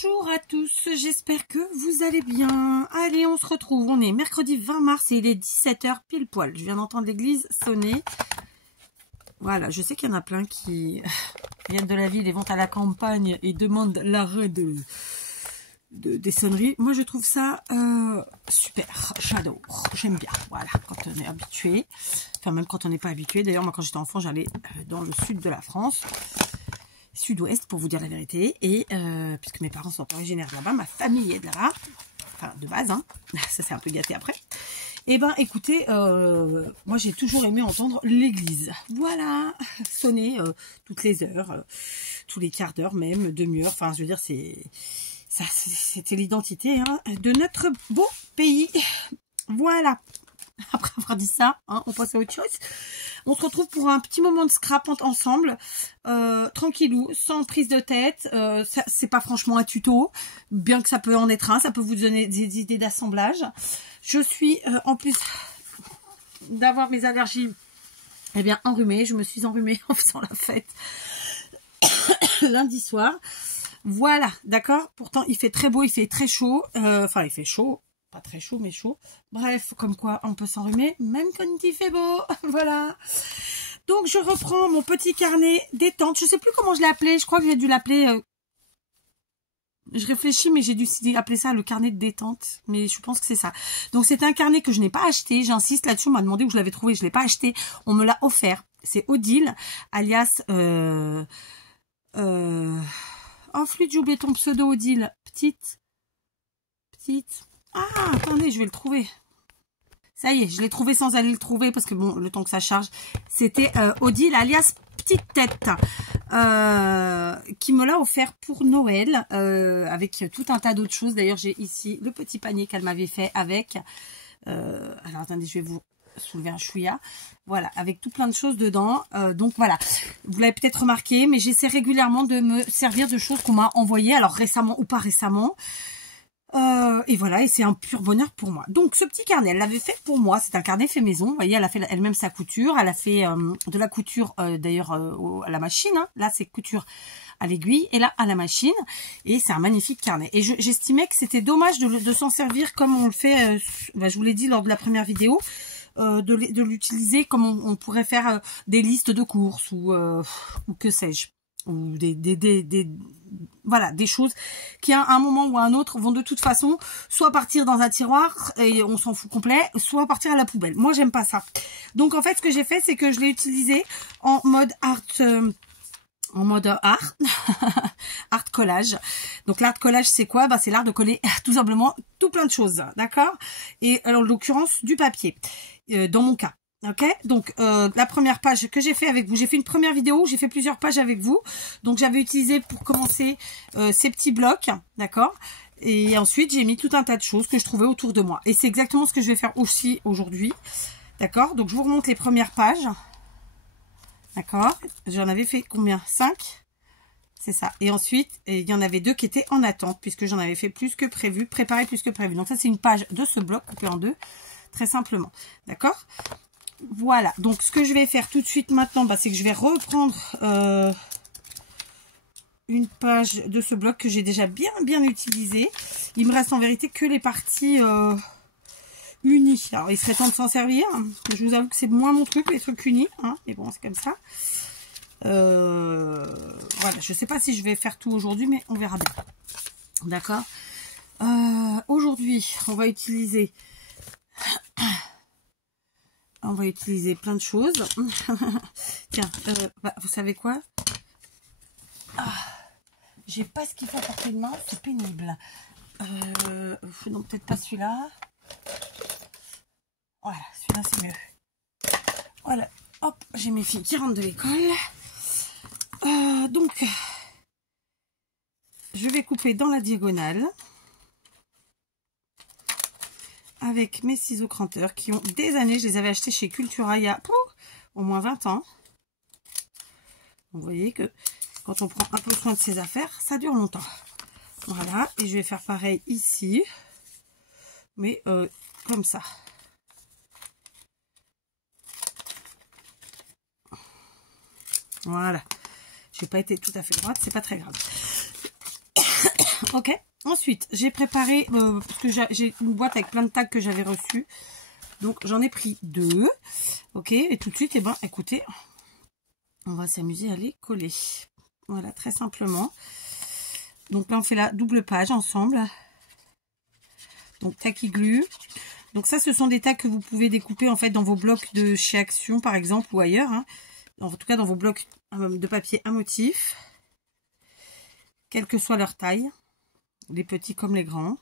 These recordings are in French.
Bonjour à tous, j'espère que vous allez bien. Allez, on se retrouve, on est mercredi 20 mars et il est 17 h pile poil. Je viens d'entendre l'église sonner. Voilà, je sais qu'il y en a plein qui viennent de la ville et vont à la campagne et demandent l'arrêt des sonneries. Moi, je trouve ça super, j'adore, j'aime bien. Voilà, quand on est habitué, enfin même quand on n'est pas habitué. D'ailleurs, moi, quand j'étais enfant, j'allais dans le sud de la France. Sud-ouest pour vous dire la vérité, et puisque mes parents sont originaires de là-bas, ma famille est de là-bas, enfin de base, hein. Ça s'est un peu gâté après. Et ben écoutez, moi j'ai toujours aimé entendre l'église, voilà, sonner toutes les heures, tous les quarts d'heure même, demi-heure, enfin je veux dire c'était l'identité hein, de notre beau pays, voilà. Après avoir dit ça, hein, on passe à autre chose. On se retrouve pour un petit moment de scrap ensemble, tranquillou, sans prise de tête. C'est pas franchement un tuto, bien que ça peut en être un, ça peut vous donner des idées d'assemblage. Je suis, en plus d'avoir mes allergies, eh bien enrhumée. Je me suis enrhumée en faisant la fête lundi soir. Voilà, d'accord. Pourtant, il fait très beau, il fait très chaud. Enfin, il fait chaud. Pas très chaud, mais chaud. Bref, comme quoi on peut s'enrhumer, même quand il fait beau. Voilà. Donc, je reprends mon petit carnet détente. Je sais plus comment je l'ai appelé. Je crois que j'ai dû l'appeler... Je réfléchis, mais j'ai dû appeler ça le carnet de détente. Mais je pense que c'est ça. Donc, c'est un carnet que je n'ai pas acheté. J'insiste là-dessus. On m'a demandé où je l'avais trouvé. Je ne l'ai pas acheté. On me l'a offert. C'est Odile, alias... Oh, flûte, j'ai oublié ton pseudo, Odile. Petite... Ah, attendez, je vais le trouver. Ça y est, je l'ai trouvé sans aller le trouver parce que bon, le temps que ça charge. C'était Odile, alias Petite Tête, qui me l'a offert pour Noël, avec tout un tas d'autres choses. D'ailleurs, j'ai ici le petit panier qu'elle m'avait fait avec. Alors, attendez, je vais vous soulever un chouïa. Voilà, avec tout plein de choses dedans. Donc voilà, vous l'avez peut-être remarqué, mais j'essaie régulièrement de me servir de choses qu'on m'a envoyées, alors récemment ou pas récemment. Et voilà, et c'est un pur bonheur pour moi. Donc ce petit carnet, elle l'avait fait pour moi. C'est un carnet fait maison. Vous voyez, elle a fait elle-même sa couture. Elle a fait de la couture d'ailleurs à la machine. Hein. Là, c'est couture à l'aiguille et là à la machine. Et c'est un magnifique carnet. Et j'estimais que c'était dommage de s'en servir comme on le fait. Je vous l'ai dit lors de la première vidéo. De l'utiliser comme on pourrait faire des listes de courses ou que sais-je. Ou voilà, des choses qui à un moment ou à un autre vont de toute façon soit partir dans un tiroir et on s'en fout complet, soit partir à la poubelle. Moi, j'aime pas ça. Donc, en fait, ce que j'ai fait, c'est que je l'ai utilisé en mode art, art collage. Donc, l'art collage, c'est quoi? C'est l'art de coller tout simplement tout plein de choses, d'accord? Et alors, en l'occurrence, du papier, dans mon cas. Ok, donc la première page que j'ai fait avec vous, j'ai fait une première vidéo, j'ai fait plusieurs pages avec vous. Donc j'avais utilisé pour commencer ces petits blocs, d'accord. Et ensuite j'ai mis tout un tas de choses que je trouvais autour de moi. Et c'est exactement ce que je vais faire aussi aujourd'hui, d'accord. Donc je vous remonte les premières pages, d'accord. J'en avais fait combien? 5. C'est ça. Et ensuite, il y en avait 2 qui étaient en attente, puisque j'en avais fait plus que prévu, préparé plus que prévu. Donc ça c'est une page de ce bloc coupé en 2, très simplement, d'accord. Voilà, donc ce que je vais faire tout de suite maintenant, c'est que je vais reprendre une page de ce bloc que j'ai déjà bien utilisé. Il me reste en vérité que les parties unies. Alors, il serait temps de s'en servir. Je vous avoue que c'est moins mon truc, les trucs unis. Hein, mais bon, c'est comme ça. Voilà, je sais pas si je vais faire tout aujourd'hui, mais on verra bien. D'accord. Aujourd'hui, on va utiliser... On va utiliser plein de choses. Tiens, vous savez quoi? J'ai pas ce qu'il faut porter de main, c'est pénible. Non, peut-être pas celui-là. Voilà, celui-là c'est mieux. Voilà, hop, j'ai mes filles qui rentrent de l'école. Donc, je vais couper dans la diagonale. Avec mes ciseaux cranteurs qui ont des années. Je les avais achetés chez Cultura il y a au moins 20 ans. Vous voyez que quand on prend un peu soin de ses affaires, ça dure longtemps. Voilà. Et je vais faire pareil ici. Mais comme ça. Voilà. Je n'ai pas été tout à fait droite. C'est pas très grave. Ok. Ensuite, j'ai préparé, parce que j'ai une boîte avec plein de tags que j'avais reçus. Donc, j'en ai pris 2. Ok. Et tout de suite, eh ben, écoutez, on va s'amuser à les coller. Voilà, très simplement. Donc là, on fait la double page ensemble. Donc, tacky glue. Donc ça, ce sont des tags que vous pouvez découper en fait dans vos blocs de chez Action, par exemple, ou ailleurs. Hein. En tout cas, dans vos blocs de papier à motif. Quelle que soit leur taille. Les petits comme les grands.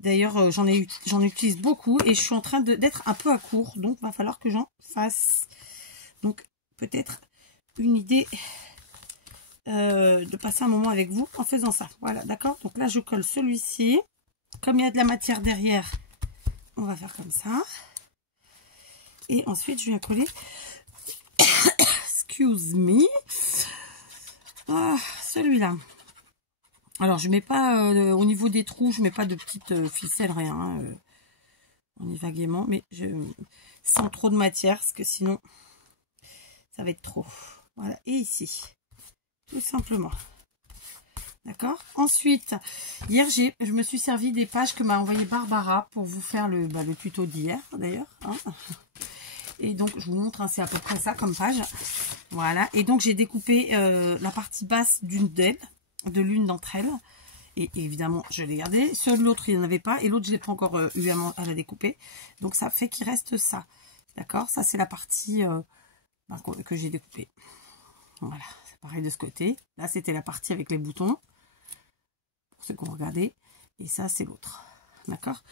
D'ailleurs, j'en utilise beaucoup et je suis en train d'être un peu à court. Donc, il va falloir que j'en fasse. Donc, peut-être une idée de passer un moment avec vous en faisant ça. Voilà, d'accord? Donc là, je colle celui-ci. Comme il y a de la matière derrière, on va faire comme ça. Et ensuite, je viens coller. Excuse me. Ah, celui-là. Alors, je mets pas, au niveau des trous, je mets pas de petites ficelles, rien. On y va gaiement, mais sans trop de matière, parce que sinon, ça va être trop. Voilà, et ici, tout simplement. D'accord. Ensuite, hier, je me suis servi des pages que m'a envoyé Barbara pour vous faire le tuto d'hier, d'ailleurs. Hein. Et donc, je vous montre, hein, c'est à peu près ça comme page. Voilà. Et donc, j'ai découpé la partie basse de l'une d'entre elles. Et évidemment, je l'ai gardé. Seul l'autre, il n'y en avait pas. Et l'autre, je n'ai pas encore eu à la découper. Donc, ça fait qu'il reste ça. D'accord. Ça, c'est la partie que j'ai découpée. Voilà. C'est pareil de ce côté. Là, c'était la partie avec les boutons. Pour ceux qui ont regardé. Et ça, c'est l'autre. D'accord.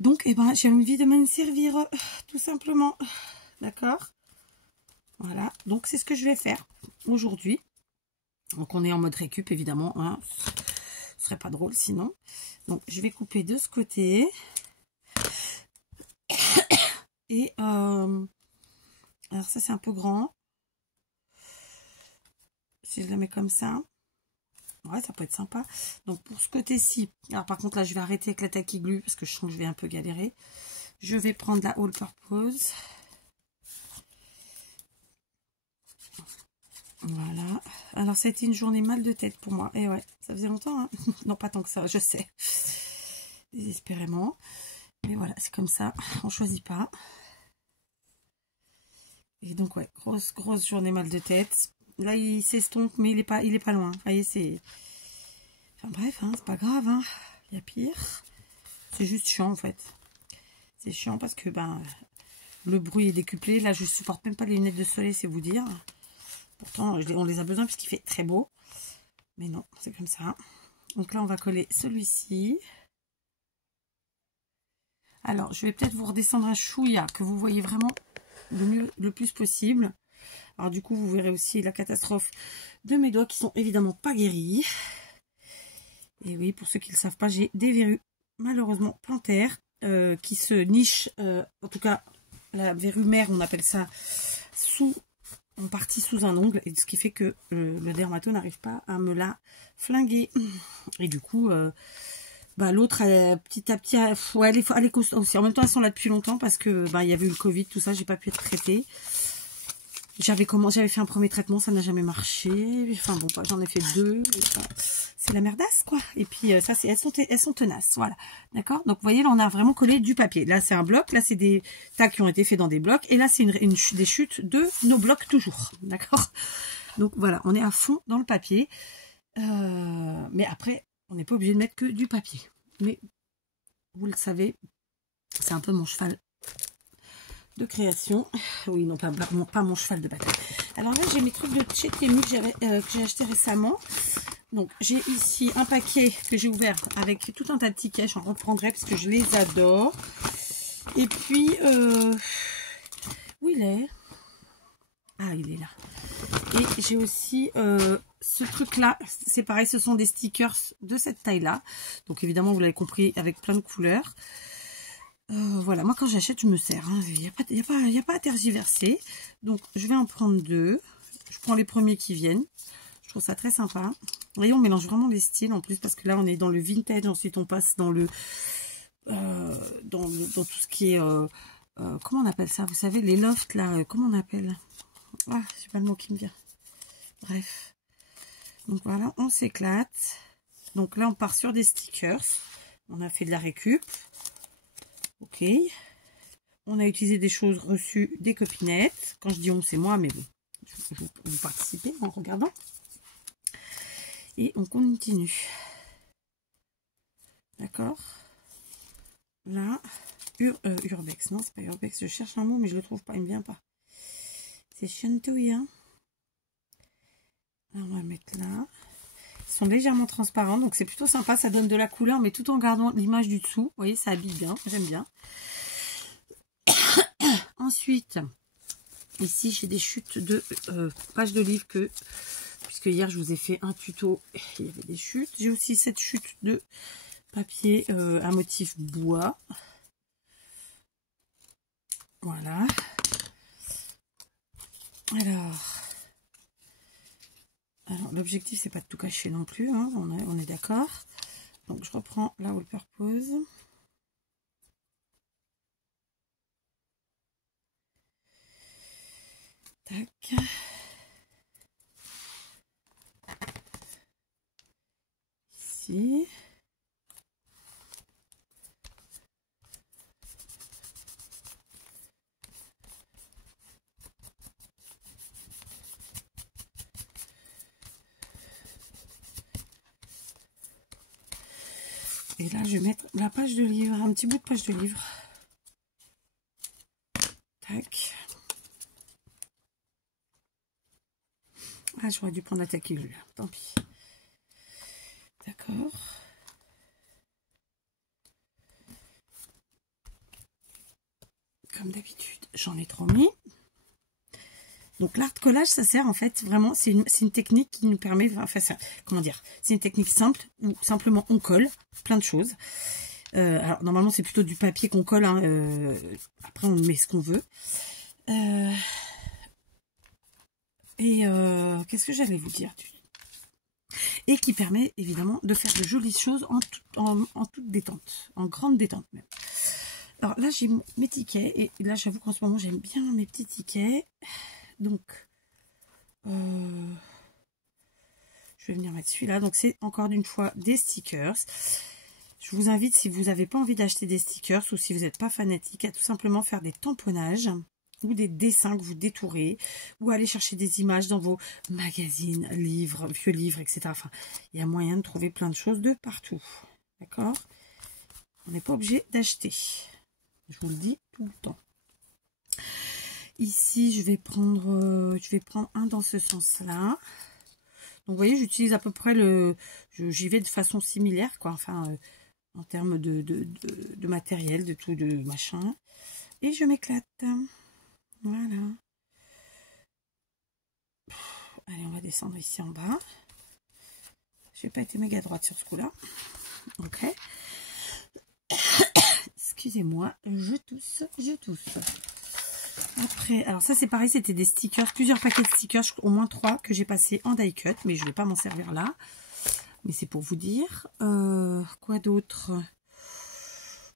Donc, eh ben, j'ai envie de m'en servir tout simplement. D'accord. Voilà. Donc, c'est ce que je vais faire aujourd'hui. Donc, on est en mode récup, évidemment. Hein. Ce serait pas drôle sinon. Donc, je vais couper de ce côté. Et, alors ça, c'est un peu grand. Si je la mets comme ça. Ouais, ça peut être sympa. Donc, pour ce côté-ci. Alors, par contre, là, je vais arrêter avec la tacky glue parce que je sens que je vais un peu galérer. Je vais prendre la all purpose. Voilà. Alors, ça a été une journée mal de tête pour moi. Et ouais, ça faisait longtemps. Hein. Non, pas tant que ça, je sais. Désespérément. Mais voilà, c'est comme ça. On choisit pas. Et donc, ouais, grosse journée mal de tête. Là, il s'estompe, mais il est pas loin. Vous voyez, c'est... Enfin, bref, hein, c'est pas grave. Hein. Il y a pire. C'est juste chiant, en fait. C'est chiant parce que, le bruit est décuplé. Là, je supporte même pas les lunettes de soleil, c'est vous dire. Pourtant, on les a besoin puisqu'il fait très beau. Mais non, c'est comme ça. Donc là, on va coller celui-ci. Alors, je vais peut-être vous redescendre un chouïa que vous voyez vraiment le plus possible. Alors, du coup, vous verrez aussi la catastrophe de mes doigts qui sont évidemment pas guéris. Et oui, pour ceux qui ne le savent pas, j'ai des verrues malheureusement plantaires qui se nichent, en tout cas, la verrue mère, on appelle ça, en partie sous un ongle, et ce qui fait que le dermato n'arrive pas à me la flinguer. Et du coup, l'autre, petit à petit, ouais, elle est costaud aussi. En même temps, elles sont là depuis longtemps parce que il y avait eu le Covid, tout ça, j'ai pas pu être traitée. J'avais fait un premier traitement, ça n'a jamais marché. Enfin bon, j'en ai fait 2. C'est la merdasse, quoi. Et puis ça, elles sont tenaces, voilà. D'accord. Donc vous voyez, là, on a vraiment collé du papier. Là, c'est un bloc. Là, c'est des tags qui ont été faits dans des blocs. Et là, c'est des chutes de nos blocs toujours. D'accord. Donc voilà, on est à fond dans le papier. Mais après, on n'est pas obligé de mettre que du papier. Mais vous le savez, c'est un peu mon cheval de création. Oui, non, pas mon cheval de bataille. Alors là, j'ai mes trucs de chez Temu que j'ai acheté récemment. Donc, j'ai ici un paquet que j'ai ouvert avec tout un tas de tickets. J'en reprendrai parce que je les adore. Et puis, où il est? Ah, il est là. Et j'ai aussi ce truc-là. C'est pareil, ce sont des stickers de cette taille-là. Donc, évidemment, vous l'avez compris, avec plein de couleurs. Voilà, moi quand j'achète, je me sers. Hein. Il n'y a pas à tergiverser. Donc, je vais en prendre 2. Je prends les premiers qui viennent. Je trouve ça très sympa. Vous voyez, on mélange vraiment les styles en plus parce que là, on est dans le vintage. Ensuite, on passe dans dans tout ce qui est... comment on appelle ça? Vous savez, les lofts, là, comment on appelle? Ah, c'est pas le mot qui me vient. Bref. Donc voilà, on s'éclate. Donc là, on part sur des stickers. On a fait de la récup. Ok. On a utilisé des choses reçues des copinettes. Quand je dis on, c'est moi, mais bon, vous participez en regardant. Et on continue. D'accord. Là, Urbex. Non, c'est pas Urbex. Je cherche un mot, mais je le trouve pas. Il me vient pas. C'est Chantoui, hein. Là, on va mettre là. Ils sont légèrement transparents, donc c'est plutôt sympa. Ça donne de la couleur, mais tout en gardant l'image du dessous. Vous voyez, ça habille bien. J'aime bien. Ensuite, ici, j'ai des chutes de pages de livres puisque hier, je vous ai fait un tuto. Il y avait des chutes. J'ai aussi cette chute de papier à motif bois. Voilà. Alors l'objectif, c'est pas de tout cacher non plus, hein, on est d'accord. Donc je reprends la All Purpose. Tac. Ici. Et là, je vais mettre la page de livre, un petit bout de page de livre. Tac. Ah, j'aurais dû prendre la taquille, tant pis. D'accord. Comme d'habitude, j'en ai trop mis. Donc l'art de collage, ça sert en fait vraiment, c'est une technique qui nous permet, enfin comment dire, c'est une technique simple où simplement on colle plein de choses. Alors normalement c'est plutôt du papier qu'on colle, hein, après on met ce qu'on veut. Qu'est-ce que j'allais vous dire? Et qui permet évidemment de faire de jolies choses en toute détente, en grande détente même. Alors là j'ai mes tickets, et là j'avoue qu'en ce moment j'aime bien mes petits tickets. Donc, je vais venir mettre celui-là. Donc, c'est encore une fois des stickers. Je vous invite, si vous n'avez pas envie d'acheter des stickers ou si vous n'êtes pas fanatique, à tout simplement faire des tamponnages ou des dessins que vous détourez, ou aller chercher des images dans vos magazines, livres, vieux livres, etc. Enfin, il y a moyen de trouver plein de choses de partout. D'accord? On n'est pas obligé d'acheter. Je vous le dis tout le temps. Ici, je vais prendre un dans ce sens-là. Donc, vous voyez, j'utilise à peu près j'y vais de façon similaire, quoi. Enfin, en termes de matériel, de tout, de machin. Et je m'éclate. Voilà. Allez, on va descendre ici en bas. Je n'ai pas été méga droite sur ce coup-là. Ok. Excusez-moi, je tousse. Après, alors ça c'est pareil, c'était des stickers, plusieurs paquets de stickers, au moins 3 que j'ai passé en die cut, mais je ne vais pas m'en servir là. Mais c'est pour vous dire. Quoi d'autre?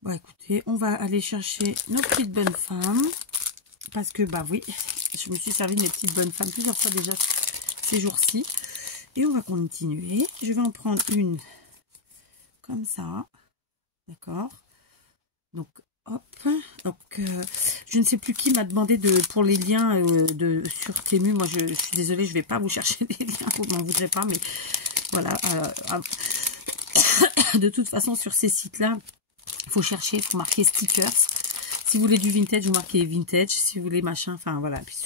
Bah écoutez, on va aller chercher nos petites bonnes femmes. Parce que, bah oui, je me suis servi de mes petites bonnes femmes plusieurs fois déjà ces jours-ci. Et on va continuer. Je vais en prendre une comme ça. D'accord? Donc, hop. Donc, je ne sais plus qui m'a demandé pour les liens sur Temu. Moi, je suis désolée, je ne vais pas vous chercher des liens. Vous ne m'en voudrez pas, mais voilà. De toute façon, sur ces sites-là, il faut chercher, il faut marquer stickers. Si vous voulez du vintage, vous marquez vintage. Si vous voulez machin, enfin voilà. Puis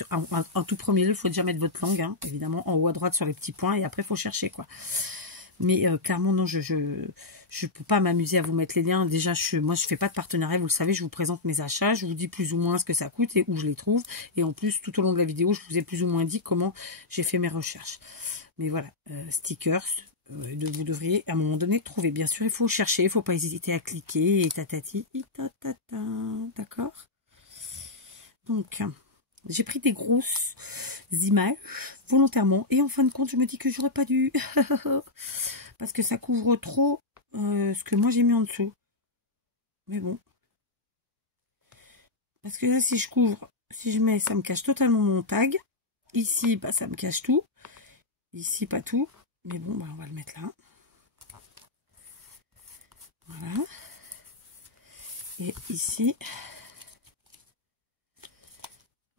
en tout premier lieu, il faut déjà mettre votre langue, hein, évidemment, en haut à droite sur les petits points. Et après, il faut chercher, quoi. Mais clairement, non, je peux pas m'amuser à vous mettre les liens. Déjà, moi, je fais pas de partenariat, vous le savez, je vous présente mes achats, je vous dis plus ou moins ce que ça coûte et où je les trouve. Et en plus, tout au long de la vidéo, je vous ai plus ou moins dit comment j'ai fait mes recherches. Mais voilà, stickers, vous devriez à un moment donné trouver. Bien sûr, il faut chercher, il faut pas hésiter à cliquer et tatati, tatata, d'accord? Donc, j'ai pris des grosses images volontairement et en fin de compte, je me dis que j'aurais pas dû parce que ça couvre trop ce que moi j'ai mis en dessous. Mais bon, parce que là, si je couvre, si je mets, ça me cache totalement mon tag. Ici, bah, ça me cache tout. Ici, pas tout. Mais bon, bah, on va le mettre là. Et ici,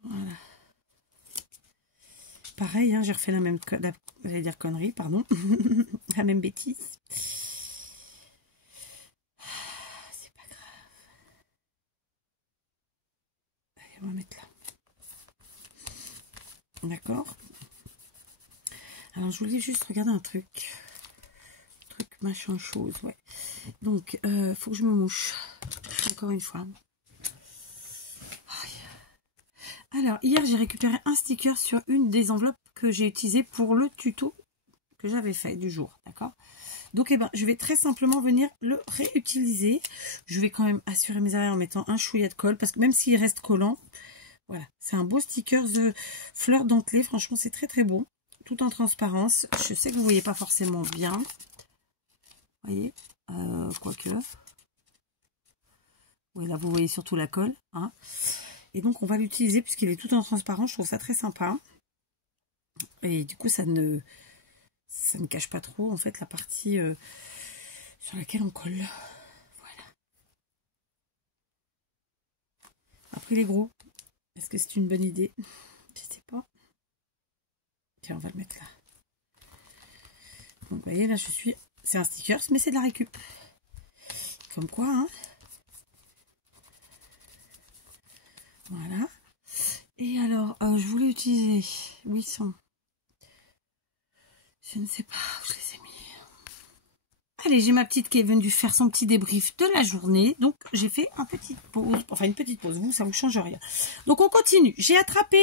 voilà. Pareil, hein, j'ai refait la même, j'allais dire connerie, pardon, la même bêtise. C'est pas grave. Allez, on va mettre là. D'accord. Alors, je voulais juste regarder un truc. Truc, machin, chose, ouais. Donc, faut que je me mouche. Encore une fois. Alors, hier, j'ai récupéré un sticker sur une des enveloppes que j'ai utilisées pour le tuto que j'avais fait du jour. D'accord. Donc, eh ben, je vais très simplement venir le réutiliser. Je vais quand même assurer mes arrêts en mettant un chouïa de colle. Parce que même s'il reste collant, voilà. C'est un beau sticker de fleurs dentelées. Franchement, c'est très très beau. Tout en transparence. Je sais que vous ne voyez pas forcément bien. Vous voyez, quoique. Oui, là, vous voyez surtout la colle. Hein. Et donc, on va l'utiliser puisqu'il est tout en transparent. Je trouve ça très sympa. Et du coup, ça ne cache pas trop, en fait, la partie sur laquelle on colle. Voilà. Après, il est gros. Est-ce que c'est une bonne idée? Je sais pas. Tiens, on va le mettre là. Donc, vous voyez, là, je suis... C'est un sticker, mais c'est de la récup. Comme quoi, hein. Voilà. Et alors, je voulais utiliser 800. Je ne sais pas où je les ai mis. Allez, j'ai ma petite qui est venue faire son petit débrief de la journée. Donc, j'ai fait une petite pause. Enfin, une petite pause. Vous, ça vous change rien. Donc, on continue. J'ai attrapé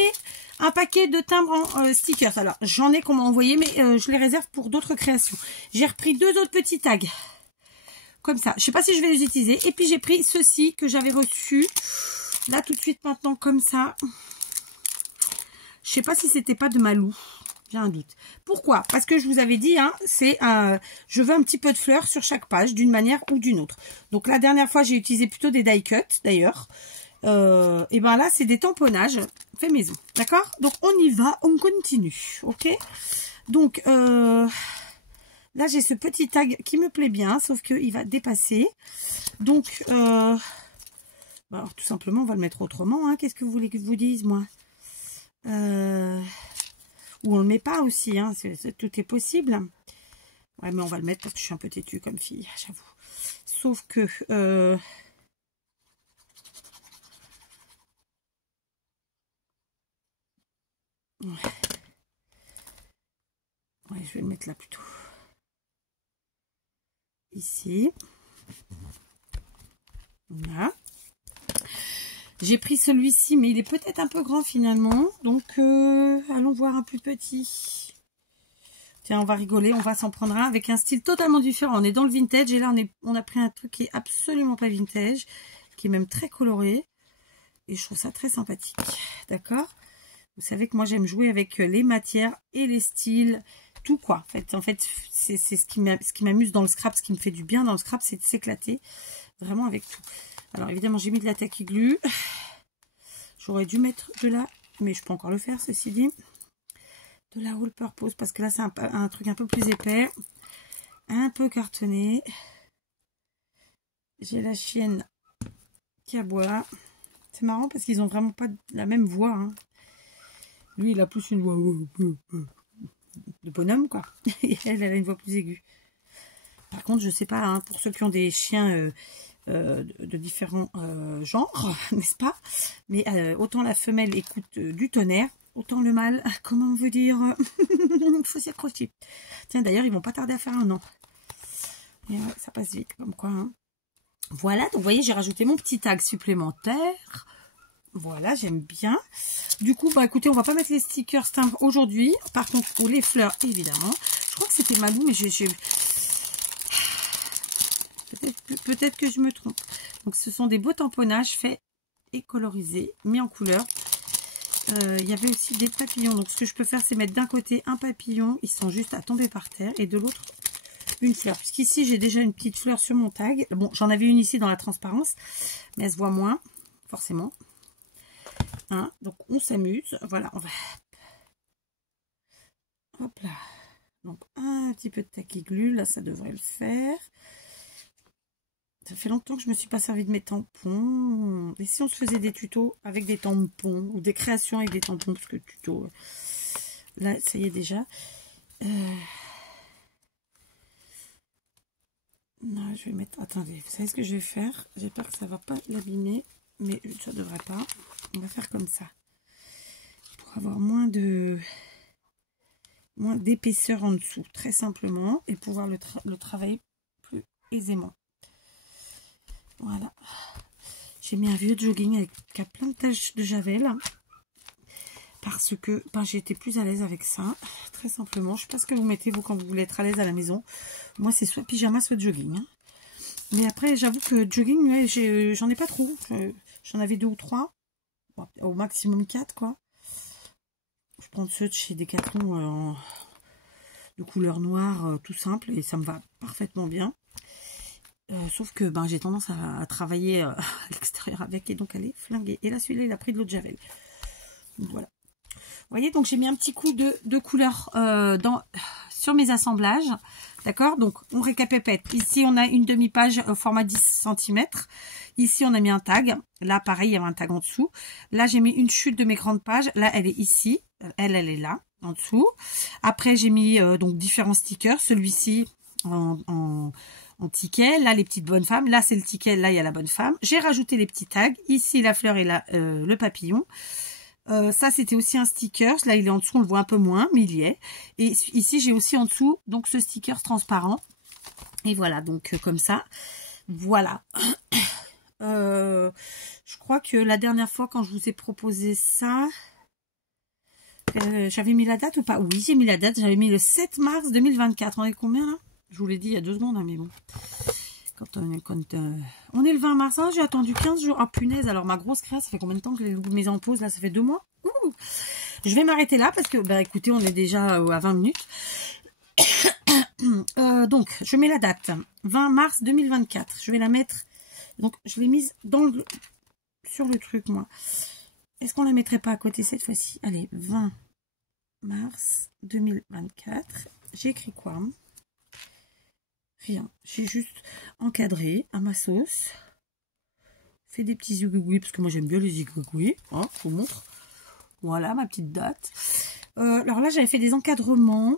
un paquet de timbres en stickers. Alors, j'en ai qu'on m'a envoyé, mais je les réserve pour d'autres créations. J'ai repris 2 autres petits tags. Comme ça. Je ne sais pas si je vais les utiliser. Et puis, j'ai pris ceux-ci que j'avais reçus. Là, tout de suite, maintenant, comme ça. Je sais pas si c'était pas de Malou. J'ai un doute. Pourquoi? Parce que je vous avais dit, hein, c'est je veux un petit peu de fleurs sur chaque page, d'une manière ou d'une autre. Donc, la dernière fois, j'ai utilisé plutôt des die cut, d'ailleurs. Et ben là, c'est des tamponnages fait maison. D'accord? Donc, on y va, on continue. Ok? Donc, là, j'ai ce petit tag qui me plaît bien, sauf qu'il va dépasser. Donc, alors, tout simplement, on va le mettre autrement. Hein. Qu'est-ce que vous voulez que je vous dise, moi? Ou on le met pas aussi, hein. Tout est possible. Ouais, mais on va le mettre parce que je suis un peu têtue comme fille, j'avoue. Sauf que... Ouais, je vais le mettre là plutôt. Ici. Voilà. J'ai pris celui-ci, mais il est peut-être un peu grand finalement. Donc, allons voir un plus petit. Tiens, on va rigoler, on va s'en prendre un avec un style totalement différent. On est dans le vintage et là, on a pris un truc qui est absolument pas vintage, qui est même très coloré. Et je trouve ça très sympathique. D'accord? Vous savez que moi, j'aime jouer avec les matières et les styles, tout quoi. En fait c'est ce qui m'amuse dans le scrap, ce qui me fait du bien dans le scrap, c'est de s'éclater vraiment avec tout. Alors, évidemment, j'ai mis de la tacky glue. J'aurais dû mettre de la... Mais je peux encore le faire, ceci dit. De la all purpose, parce que là, c'est un truc un peu plus épais. Un peu cartonné. J'ai la chienne qui aboie. C'est marrant parce qu'ils ont vraiment pas la même voix. Hein. Lui, il a plus une voix de bonhomme, quoi. Et elle a une voix plus aiguë. Par contre, je sais pas, hein, pour ceux qui ont des chiens de différents genres, n'est-ce pas? Mais autant la femelle écoute du tonnerre, autant le mâle, comment on veut dire, il faut s'y accrocher. Tiens, d'ailleurs, ils vont pas tarder à faire un an. Et ouais, ça passe vite, comme quoi. Hein. Voilà, donc vous voyez, j'ai rajouté mon petit tag supplémentaire. Voilà, j'aime bien. Du coup, bah écoutez, on va pas mettre les stickers timbres aujourd'hui. Par contre, ou les fleurs, évidemment. Je crois que c'était Malou, mais j'ai... Peut-être que je me trompe. Donc, ce sont des beaux tamponnages faits et colorisés, mis en couleur. Il y avait aussi des papillons. Donc, ce que je peux faire, c'est mettre d'un côté un papillon. Ils sont juste à tomber par terre. Et de l'autre, une fleur. Puisqu'ici, j'ai déjà une petite fleur sur mon tag. Bon, j'en avais une ici dans la transparence. Mais elle se voit moins, forcément. Hein, donc, on s'amuse. Voilà, on va... Hop là. Donc, un petit peu de tacky glue. Là, ça devrait le faire. Ça fait longtemps que je me suis pas servi de mes tampons. Et si on se faisait des tutos avec des tampons ou des créations avec des tampons, parce que tuto, là, ça y est déjà. Non, je vais mettre... Attendez, vous savez ce que je vais faire? J'espère que ça va pas l'abîmer, mais ça devrait pas. On va faire comme ça. Pour avoir moins d'épaisseur en dessous, très simplement, et pouvoir le travailler plus aisément. Voilà. J'ai mis un vieux jogging qui a plein de taches de javel. Parce que j'ai été plus à l'aise avec ça, très simplement. Je sais pas ce que vous mettez vous quand vous voulez être à l'aise à la maison. Moi c'est soit pyjama soit jogging. Hein. Mais après j'avoue que jogging, ouais, j'en ai pas trop. J'en avais 2 ou 3. Bon, au maximum 4 quoi. Je prends ceux de chez Decathlon de couleur noire tout simple et ça me va parfaitement bien. Sauf que j'ai tendance à travailler à l'extérieur avec et donc elle est flinguée. Et là celui-là il a pris de l'eau de javel. Donc voilà. Vous voyez, donc j'ai mis un petit coup de couleur sur mes assemblages. D'accord? Donc, on récapépète. Ici, on a une demi-page au format 10 cm. Ici, on a mis un tag. Là, pareil, il y avait un tag en dessous. Là, j'ai mis une chute de mes grandes pages. Là, elle est ici. Elle est là, en dessous. Après, j'ai mis donc différents stickers. Celui-ci en ticket. Là, les petites bonnes femmes. Là, c'est le ticket. Là, il y a la bonne femme. J'ai rajouté les petits tags. Ici, la fleur et là, le papillon. Ça c'était aussi un sticker, là il est en dessous, on le voit un peu moins, mais il y est. Et ici j'ai aussi en dessous donc ce sticker transparent. Et voilà, donc comme ça, voilà. Je crois que la dernière fois quand je vous ai proposé ça, j'avais mis la date ou pas? Oui, j'ai mis la date, j'avais mis le 7 mars 2024. On est combien là? Je vous l'ai dit il y a 2 secondes, hein, mais bon. On est le 20 mars, hein, j'ai attendu 15 jours. Ah punaise, alors ma grosse créa, ça fait combien de temps que je l'ai mise en pause? Là, ça fait 2 mois. Ouh, je vais m'arrêter là parce que, écoutez, on est déjà à 20 minutes. Donc, je mets la date. 20 mars 2024. Je vais la mettre. Donc, je l'ai mise sur le truc, moi. Est-ce qu'on la mettrait pas à côté cette fois-ci? Allez, 20 mars 2024. J'ai écrit quoi? Rien, j'ai juste encadré à ma sauce, fait des petits zigouigouis parce que moi j'aime bien les zigouigouis, hein, je vous montre. Voilà ma petite date. Alors là j'avais fait des encadrements,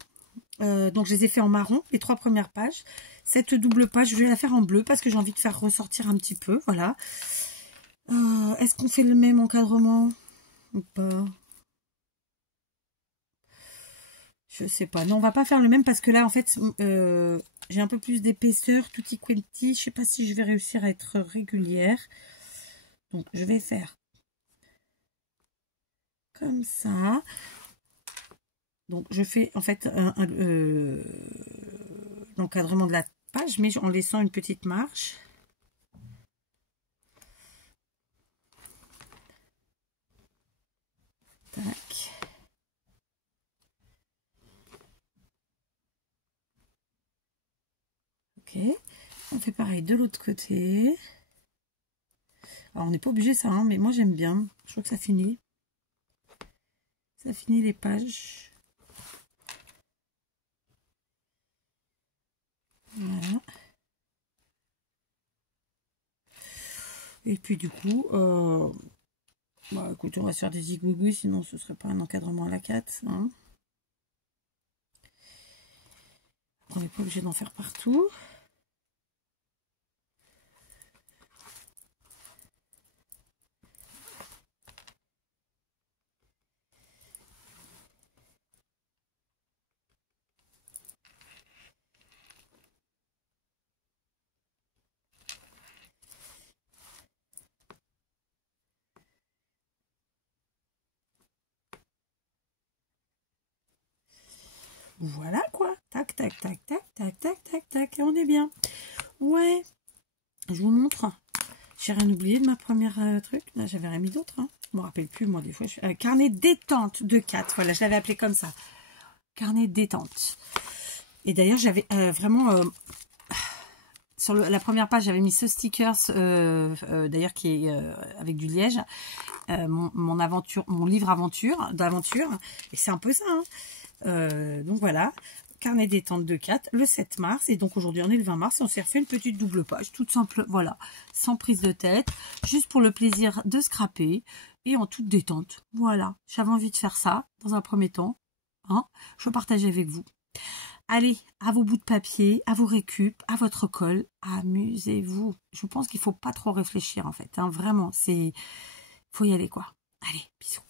donc je les ai fait en marron, les 3 premières pages. Cette double page je vais la faire en bleu parce que j'ai envie de faire ressortir un petit peu, voilà. Est-ce qu'on fait le même encadrement ou pas? Je sais pas. Non, on va pas faire le même parce que là, en fait, j'ai un peu plus d'épaisseur, tutti quanti. Je sais pas si je vais réussir à être régulière. Donc, je vais faire comme ça. Donc, je fais en fait l'encadrement de la page, mais en laissant une petite marge. Tac. Ok, on fait pareil de l'autre côté. Alors on n'est pas obligé ça, hein, mais moi j'aime bien. Je trouve que ça finit. Ça finit les pages. Voilà. Et puis du coup, écoutez, on va se faire des zigouigouis, sinon ce serait pas un encadrement à la 4. Hein. On n'est pas obligé d'en faire partout. Voilà quoi. Tac, tac, tac, tac, tac, tac, tac, tac. On est bien. Ouais. Je vous montre. J'ai rien oublié de ma première truc. Là, j'avais rien mis d'autre. Hein. Je me rappelle plus, moi, des fois. Carnet détente de 4. Voilà, je l'avais appelé comme ça. Carnet détente. Et d'ailleurs, j'avais vraiment... sur la première page, j'avais mis ce sticker, d'ailleurs, qui est avec du liège. mon livre d'aventure. Et c'est un peu ça. Hein. Donc voilà. carnet détente de 4 le 7 mars. Et donc aujourd'hui, on est le 20 mars et on s'est refait une petite double page, toute simple, voilà, sans prise de tête, juste pour le plaisir de scraper et en toute détente. Voilà, j'avais envie de faire ça dans un premier temps. Hein, je veux partager avec vous. Allez, à vos bouts de papier, à vos récup, à votre colle, amusez-vous. Je pense qu'il faut pas trop réfléchir en fait. Hein, vraiment, faut y aller quoi. Allez, bisous.